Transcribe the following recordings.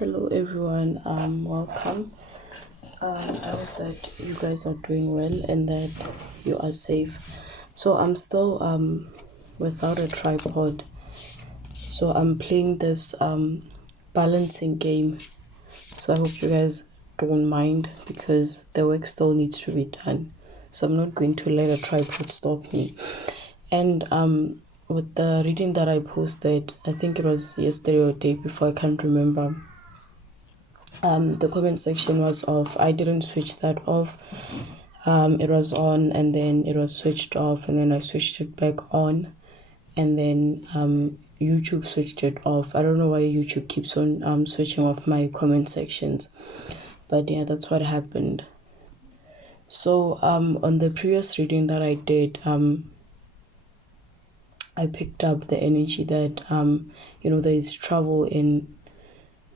Hello everyone, welcome. I hope that you guys are doing well and that you are safe. So I'm still without a tripod. So I'm playing this balancing game. So I hope you guys don't mind because the work still needs to be done. So I'm not going to let a tripod stop me. And with the reading that I posted, I think it was yesterday or day before, I can't remember. The comment section was off. I didn't switch that off. It was on and then it was switched off and then I switched it back on and then YouTube switched it off. I don't know why YouTube keeps on switching off my comment sections, but yeah, that's what happened. So on the previous reading that I did, I picked up the energy that there is trouble in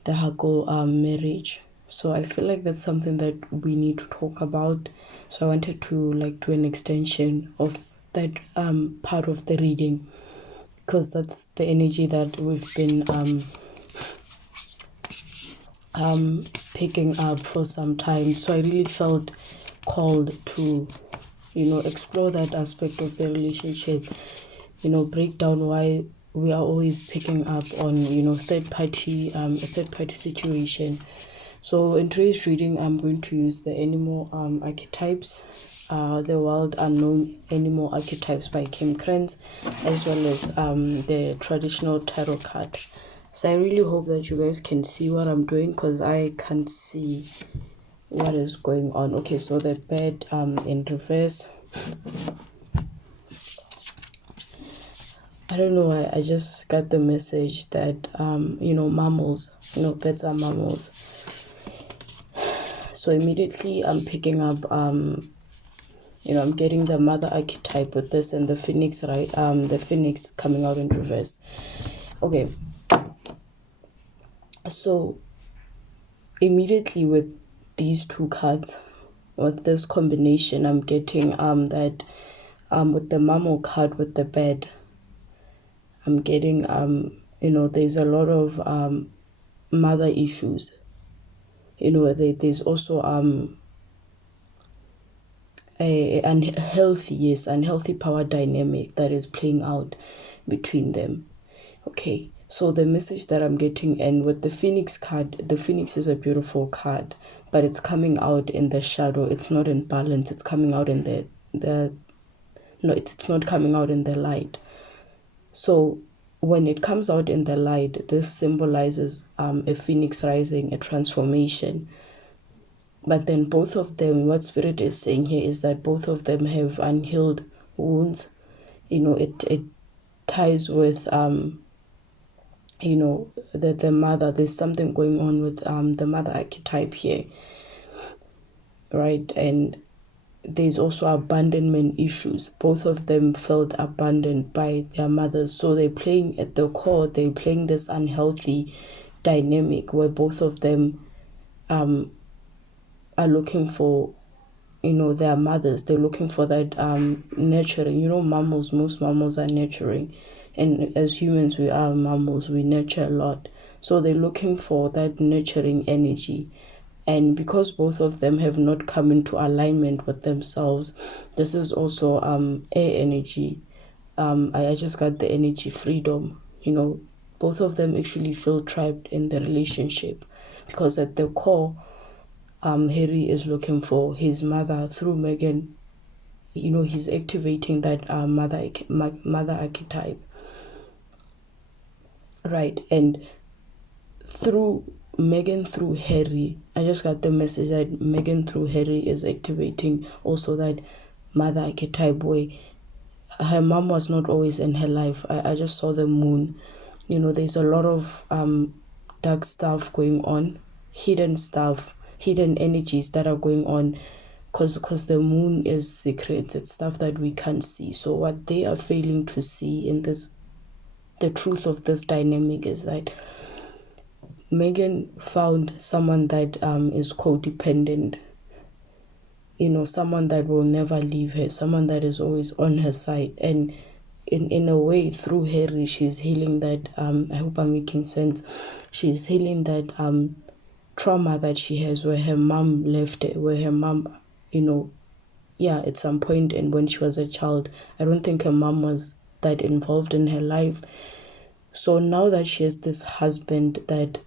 the Hago marriage. So I feel like that's something that we need to talk about. So I wanted to do an extension of that part of the reading because that's the energy that we've been picking up for some time. So I really felt called to explore that aspect of the relationship, break down why we are always picking up on a third party situation. So in today's reading, I'm going to use the animal archetypes, the Wild Unknown Animal Archetypes by Kim Kranz, as well as the traditional tarot card. So I really hope that you guys can see what I'm doing because I can't see what is going on. Okay, so the bed in reverse. I don't know why, I just got the message that mammals, pets are mammals. So immediately I'm picking up I'm getting the mother archetype with this and the phoenix, right? The phoenix coming out in reverse. Okay. So immediately with these two cards, with this combination, I'm getting that with the mammal card with the bed, I'm getting there's a lot of mother issues. There's also a unhealthy power dynamic that is playing out between them. Okay, so the message that I'm getting, and with the phoenix card, the phoenix is a beautiful card, but it's coming out in the shadow. It's not in balance. It's coming out in it's not coming out in the light. So when it comes out in the light, this symbolizes a phoenix rising, a transformation. But then both of them, what Spirit is saying here is that both of them have unhealed wounds. It ties with the mother. There's something going on with the mother archetype here, right? And there's also abandonment issues. Both of them felt abandoned by their mothers. So they're playing at the core, they're playing this unhealthy dynamic where both of them are looking for their mothers. They're looking for that nurturing. Most mammals are nurturing, and as humans we are mammals, we nurture a lot. So they're looking for that nurturing energy, and because both of them have not come into alignment with themselves, this is also air energy. I just got the energy freedom. Both of them actually feel trapped in the relationship because at the core, Harry is looking for his mother through Megan. He's activating that mother archetype, right? And through Megan, through Harry, I just got the message that Megan through Harry is activating also that mother archetype where her mom was not always in her life. I just saw the moon. There's a lot of dark stuff going on, hidden stuff, hidden energies that are going on because the moon is secret. It's stuff that we can't see. So what they are failing to see in this, the truth of this dynamic is that Megan found someone that is codependent, someone that will never leave her, someone that is always on her side. And in a way, through Harry, she's healing that, I hope I'm making sense, she's healing that trauma that she has, where her mom left it, where her mom, at some point, and when she was a child, I don't think her mom was that involved in her life. So now that she has this husband that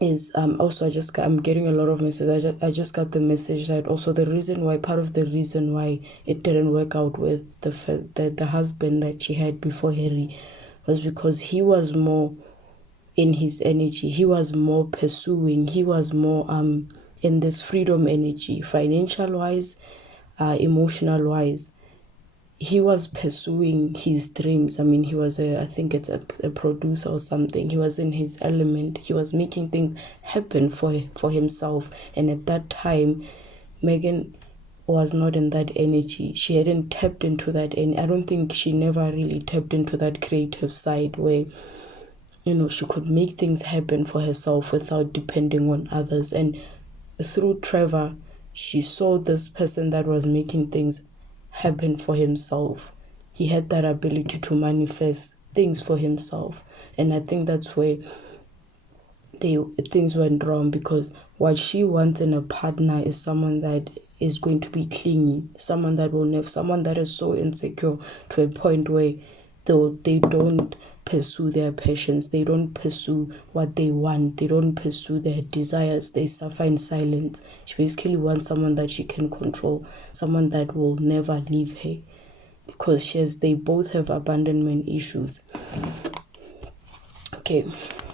is also, I'm getting a lot of messages. I just got the message that also part of the reason why it didn't work out with the husband that she had before Harry was because he was more in his energy. He was more pursuing. He was more in this freedom energy, financial wise, emotional wise. He was pursuing his dreams. I mean, he was I think it's a producer or something. He was in his element. He was making things happen for himself. And at that time, Megan was not in that energy. She hadn't tapped into that, and I don't think she never really tapped into that creative side where she could make things happen for herself without depending on others. And through Trevor, she saw this person that was making things happen for himself. He had that ability to manifest things for himself. And I think that's where things went wrong, because what she wants in a partner is someone that is going to be clingy, someone that will never, someone that is so insecure to a point where they don't pursue their passions, they don't pursue what they want, they don't pursue their desires, they suffer in silence. She basically wants someone that she can control, someone that will never leave her, because they both have abandonment issues. Okay,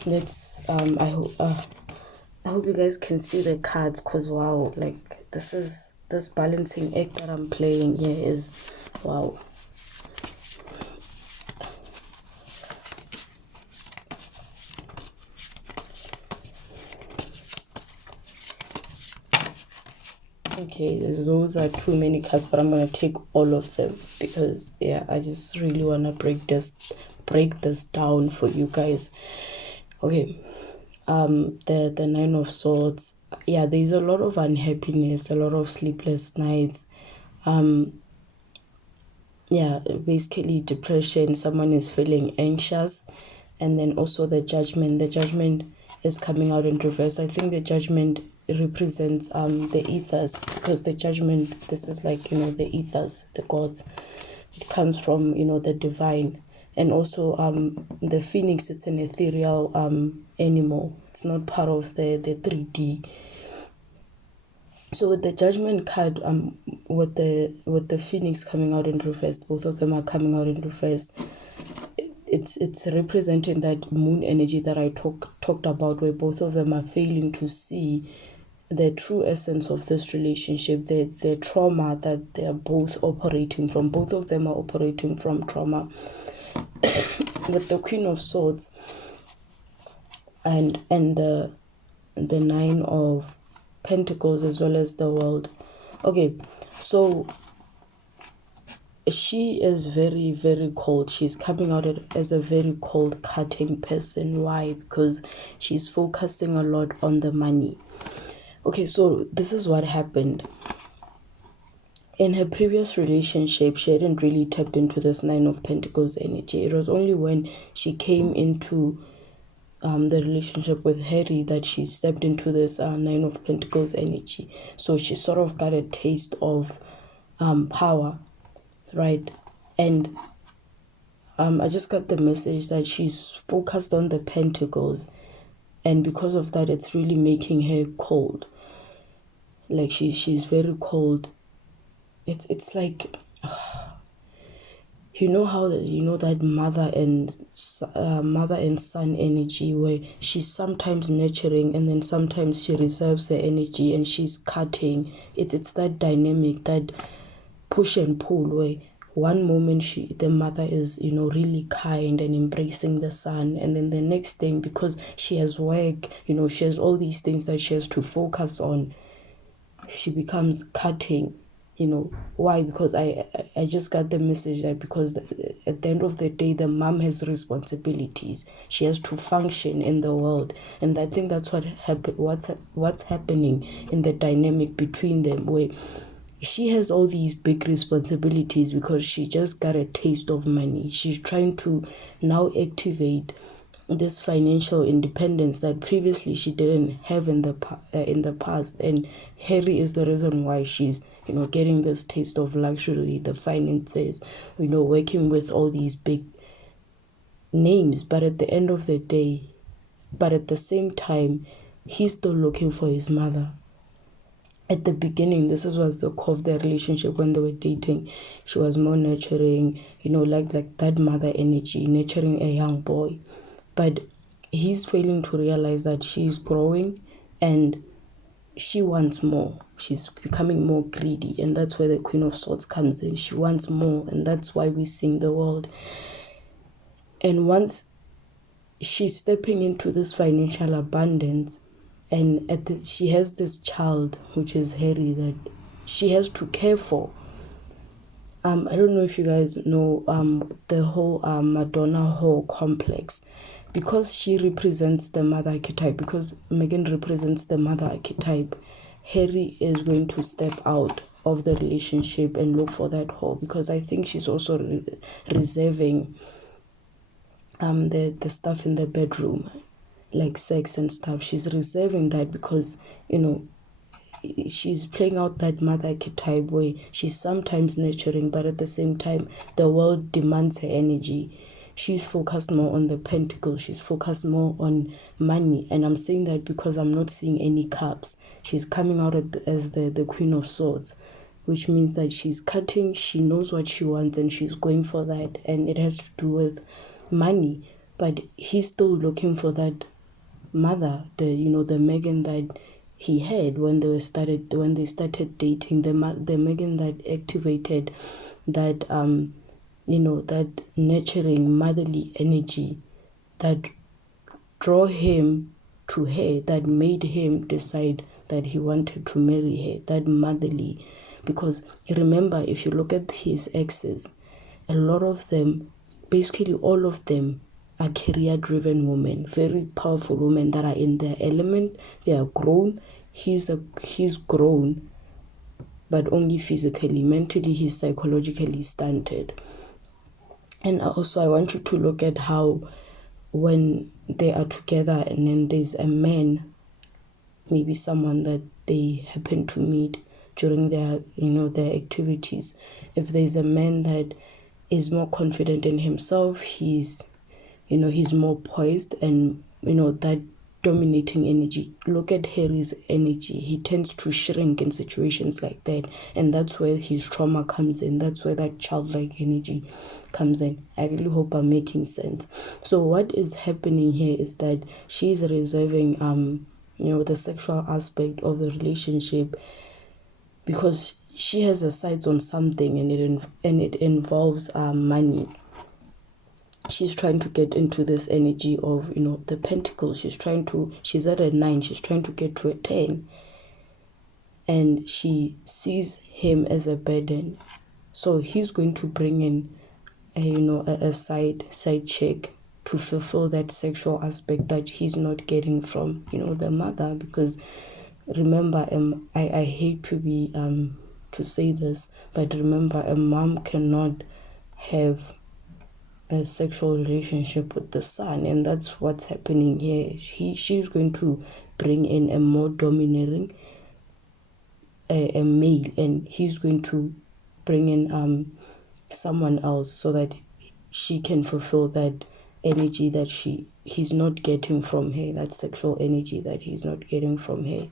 let's I hope you guys can see the cards, because wow, like this balancing act that I'm playing here is wow. Okay, those are too many cards, but I'm gonna take all of them because I just really wanna break this down for you guys. Okay, the Nine of Swords. There's a lot of unhappiness, a lot of sleepless nights. Basically depression. Someone is feeling anxious, and then also the Judgment. The Judgment is coming out in reverse. I think the Judgment represents the ethers, because the Judgment, this is like the ethers, the gods. It comes from the divine. And also the phoenix, it's an ethereal animal. It's not part of the 3D. So with the Judgment card, with the phoenix coming out in reverse, both of them are coming out in reverse. It's representing that moon energy that I talked about, where both of them are failing to see the true essence of this relationship, the trauma that they are both operating from. Both of them are operating from trauma. With the Queen of Swords and the Nine of Pentacles, as well as the World. Okay, so she is very, very cold. She's coming out as a very cold, cutting person. Why? Because she's focusing a lot on the money. Okay, so this is what happened. In her previous relationship, she hadn't really tapped into this Nine of Pentacles energy. It was only when she came into the relationship with Harry that she stepped into this Nine of Pentacles energy. So she sort of got a taste of power, right? And I just got the message that she's focused on the Pentacles, and because of that, it's really making her cold. Like she's very cold. It's like how that mother and son energy, where she's sometimes nurturing and then sometimes she reserves her energy and she's cutting. It's that dynamic, that push and pull, where one moment the mother is really kind and embracing the son, and then the next thing, because she has work, she has all these things that she has to focus on, she becomes cutting. Why? Because I just got the message that because at the end of the day, the mom has responsibilities. She has to function in the world, and I think that's what's happening in the dynamic between them, where she has all these big responsibilities because she just got a taste of money. She's trying to now activate this financial independence that previously she didn't have in the past. And Harry is the reason why she's getting this taste of luxury, the finances, working with all these big names. But at the end of the day, but at the same time, he's still looking for his mother. At the beginning, this was the core of their relationship. When they were dating, she was more nurturing, like that mother energy, nurturing a young boy. But he's failing to realize that she's growing and she wants more. She's becoming more greedy, and that's where the Queen of Swords comes in. She wants more, and that's why we sing the world. And once she's stepping into this financial abundance, and she has this child, which is Harry, that she has to care for. I don't know if you guys know the whole Madonna whole complex, because she represents the mother archetype, because Megan represents the mother archetype. Harry is going to step out of the relationship and look for that whole, because I think she's also reserving the stuff in the bedroom, like sex and stuff. She's reserving that because she's playing out that mother archetype where she's sometimes nurturing, but at the same time the world demands her energy. She's focused more on the pentacle, she's focused more on money. And I'm saying that because I'm not seeing any cups. She's coming out as the Queen of Swords, which means that she's cutting, she knows what she wants, and she's going for that, and it has to do with money. But he's still looking for that mother, the Megan that he had when they started dating, the Megan that activated that that nurturing motherly energy that drew him to her, that made him decide that he wanted to marry her, that motherly. Because remember, if you look at his exes, a lot of them, basically all of them, are career-driven women, very powerful women that are in their element. They are grown. He's grown, but only physically. Mentally, he's psychologically stunted. And also, I want you to look at how when they are together and then there's a man, maybe someone that they happen to meet during their activities. If there's a man that is more confident in himself, he's more poised, and that dominating energy. Look at Harry's energy. He tends to shrink in situations like that, and that's where his trauma comes in. That's where that childlike energy comes in. I really hope I'm making sense. So what is happening here is that she's reserving the sexual aspect of the relationship because she has her sights on something, and it involves money. She's trying to get into this energy of the pentacle. She's at a 9, she's trying to get to a 10, and she sees him as a burden. So he's going to bring in a side chick to fulfill that sexual aspect that he's not getting from the mother. Because remember, I hate to be to say this, but remember, a mom cannot have a sexual relationship with the son, and that's what's happening here. She's going to bring in a more domineering a male, and he's going to bring in someone else so that she can fulfill that energy that he's not getting from her, that sexual energy that he's not getting from her.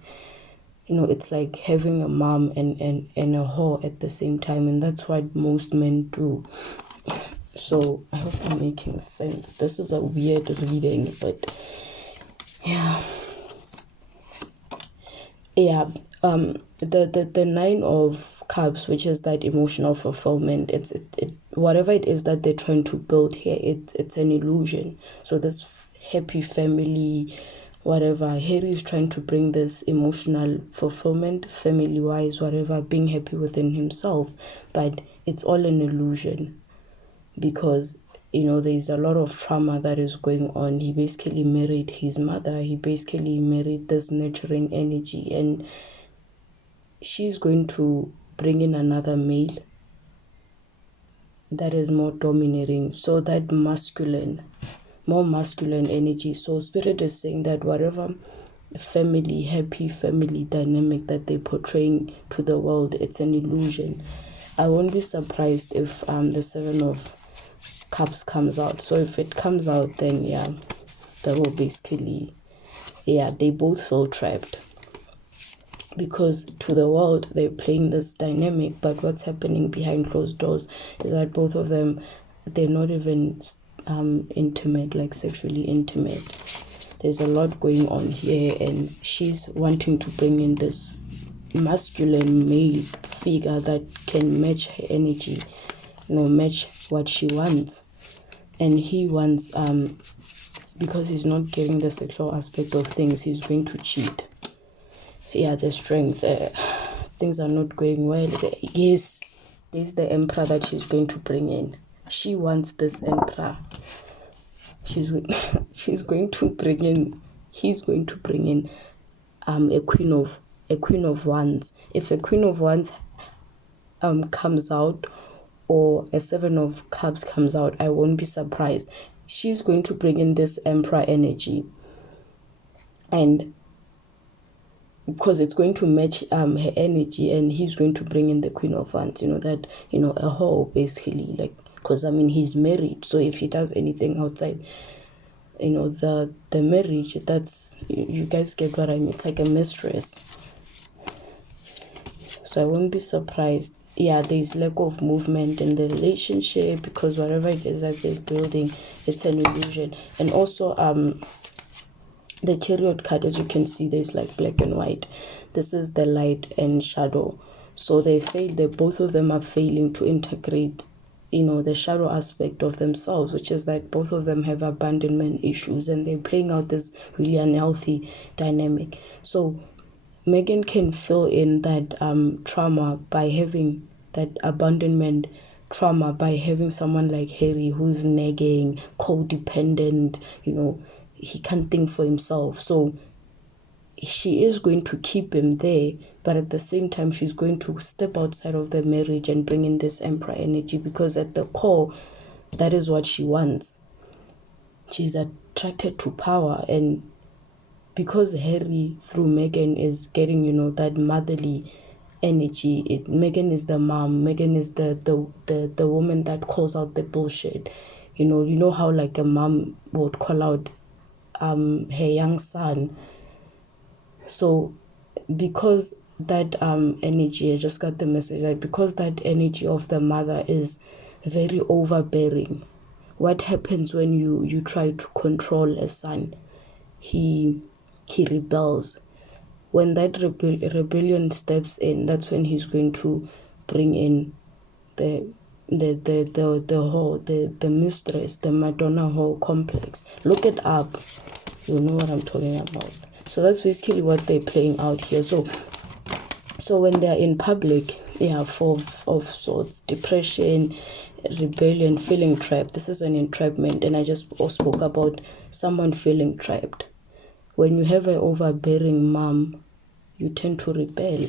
It's like having a mom and a whore at the same time, and that's what most men do. So I hope I'm making sense. This is a weird reading, but yeah. The 9 of Cups, which is that emotional fulfillment, it whatever it is that they're trying to build here, it's an illusion. So this happy family, whatever, Harry is trying to bring this emotional fulfillment, family wise, whatever, being happy within himself, but it's all an illusion. Because there's a lot of trauma that is going on. He basically married his mother, he basically married this nurturing energy, and she's going to bring in another male that is more domineering, so that more masculine energy. So spirit is saying that whatever happy family dynamic that they're portraying to the world, it's an illusion. I won't be surprised if the Seven of Cups comes out. So if it comes out, then that will basically, they both feel trapped, because to the world they're playing this dynamic, but what's happening behind closed doors is that both of them, they're not even intimate, like sexually intimate. There's a lot going on here, and she's wanting to bring in this masculine male figure that can match her energy, match what she wants. And he wants, because he's not getting the sexual aspect of things, he's going to cheat. The strength, things are not going well. Yes, there's the emperor that she's going to bring in. She wants this emperor. He's going to bring in a queen of wands. If a queen of wands comes out, or a Seven of Cups comes out, I won't be surprised. She's going to bring in this emperor energy, and because it's going to match her energy, and he's going to bring in the Queen of Wands, a whore basically, like, because he's married, so if he does anything outside the marriage, that's, you guys get what I mean, it's like a mistress. So I won't be surprised. There's lack of movement in the relationship, because whatever it is that they're building, it's an illusion. And also the Chariot card, as you can see, there's like black and white. This is the light and shadow. So both of them are failing to integrate, the shadow aspect of themselves, which is that both of them have abandonment issues, and they're playing out this really unhealthy dynamic. So Megan can fill in that trauma by having that abandonment trauma, by having someone like Harry who's nagging, codependent, he can't think for himself. So she is going to keep him there, but at the same time she's going to step outside of the marriage and bring in this emperor energy, because at the core, that is what she wants. She's attracted to power, and because Harry through Megan is getting that motherly energy, Megan is the mom, Megan is the woman that calls out the bullshit. How like a mom would call out her young son. So because that energy, I just got the message that because that energy of the mother is very overbearing, what happens when you try to control a son? He rebels. When that rebellion steps in, that's when he's going to bring in the whole, the mistress, the Madonna whole complex. Look it up, you know what I'm talking about. So that's basically what they're playing out here. So when they're in public, four of swords, depression, rebellion, feeling trapped. This is an entrapment, and I just spoke about someone feeling trapped. When you have an overbearing mom, you tend to rebel.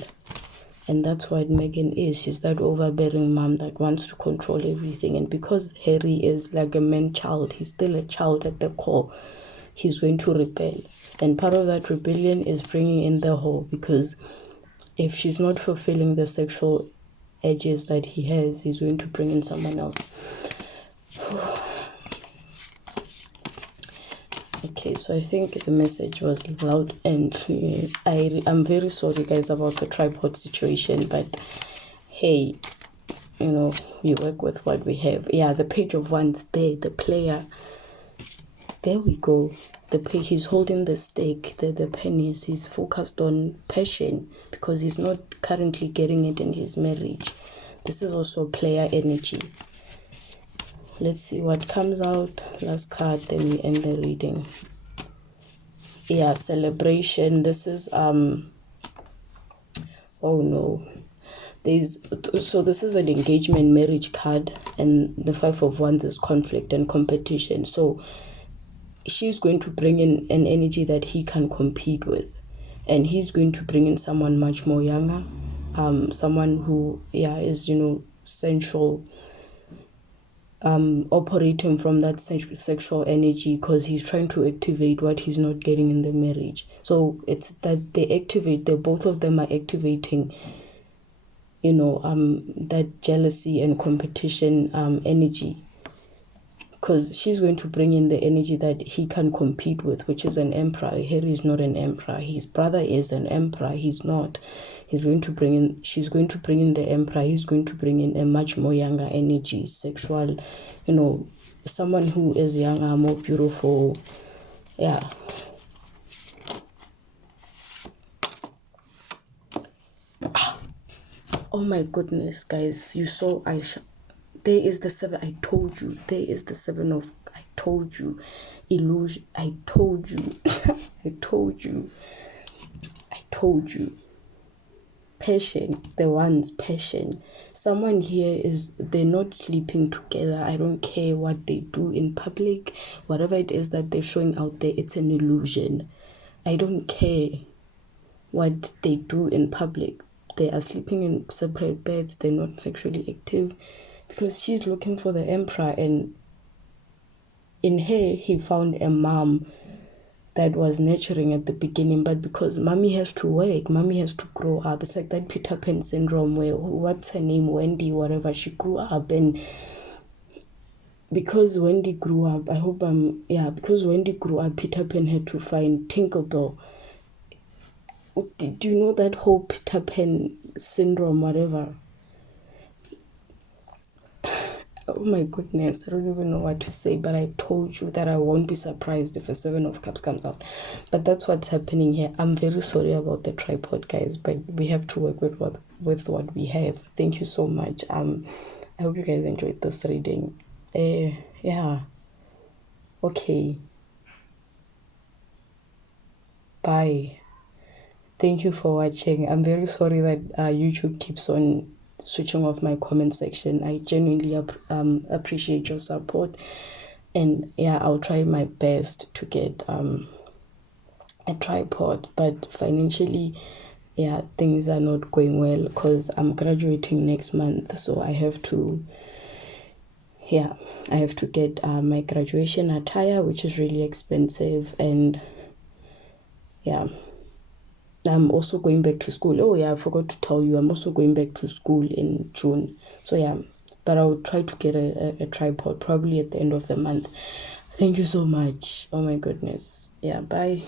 And that's what Megan is. She's that overbearing mom that wants to control everything. And because Harry is like a man-child, he's still a child at the core, he's going to rebel. And part of that rebellion is bringing in the whore, because if she's not fulfilling the sexual edges that he has, he's going to bring in someone else. Okay, so I think the message was loud and clear. I'm very sorry, guys, about the tripod situation, but hey, we work with what we have. The Page of Wands there, the player. There we go. He's holding the stake, the pennies. He's focused on passion because he's not currently getting it in his marriage. This is also player energy. Let's see what comes out. Last card, then we end the reading. Celebration. This is oh no. This is an engagement marriage card, and the Five of Wands is conflict and competition. So she's going to bring in an energy that he can compete with, and he's going to bring in someone much more younger, someone who is sensual, operating from that sexual energy, because he's trying to activate what he's not getting in the marriage. So it's that they both of them are activating that jealousy and competition energy, because she's going to bring in the energy that he can compete with, which is an emperor. Harry is not an emperor. His brother is an emperor. He's not. She's going to bring in the emperor. He's going to bring in a much more younger energy, sexual, someone who is younger, more beautiful. Yeah. Oh my goodness, guys, you saw there is the 7. I told you. There is the 7 of, I told you. Illusion. I told you. I told you. I told you. Passion. The one's passion. Someone here they're not sleeping together. I don't care what they do in public. Whatever it is that they're showing out there, it's an illusion. I don't care what they do in public. They are sleeping in separate beds. They're not sexually active, because she's looking for the emperor, and in her he found a mom that was nurturing at the beginning, but because mommy has to work, mommy has to grow up. It's like that Peter Pan syndrome where, what's her name, Wendy, whatever, she grew up, and because Wendy grew up, because Wendy grew up, Peter Pan had to find Tinkerbell. Do you know that whole Peter Pan syndrome, whatever? Oh my goodness, I don't even know what to say, but I told you that I won't be surprised if a 7 of Cups comes out. But that's what's happening here. I'm very sorry about the tripod, guys, but we have to work with what we have. Thank you so much. I hope you guys enjoyed this reading. Yeah. Okay. Bye. Thank you for watching. I'm very sorry that YouTube keeps on switching off my comment section. I genuinely appreciate your support, and I'll try my best to get a tripod, but financially things are not going well, because I'm graduating next month, so I have to get my graduation attire, which is really expensive, and I'm also going back to school. Oh yeah, I forgot to tell you, I'm also going back to school in June. So but I'll try to get a tripod probably at the end of the month. Thank you so much. Oh my goodness. Bye.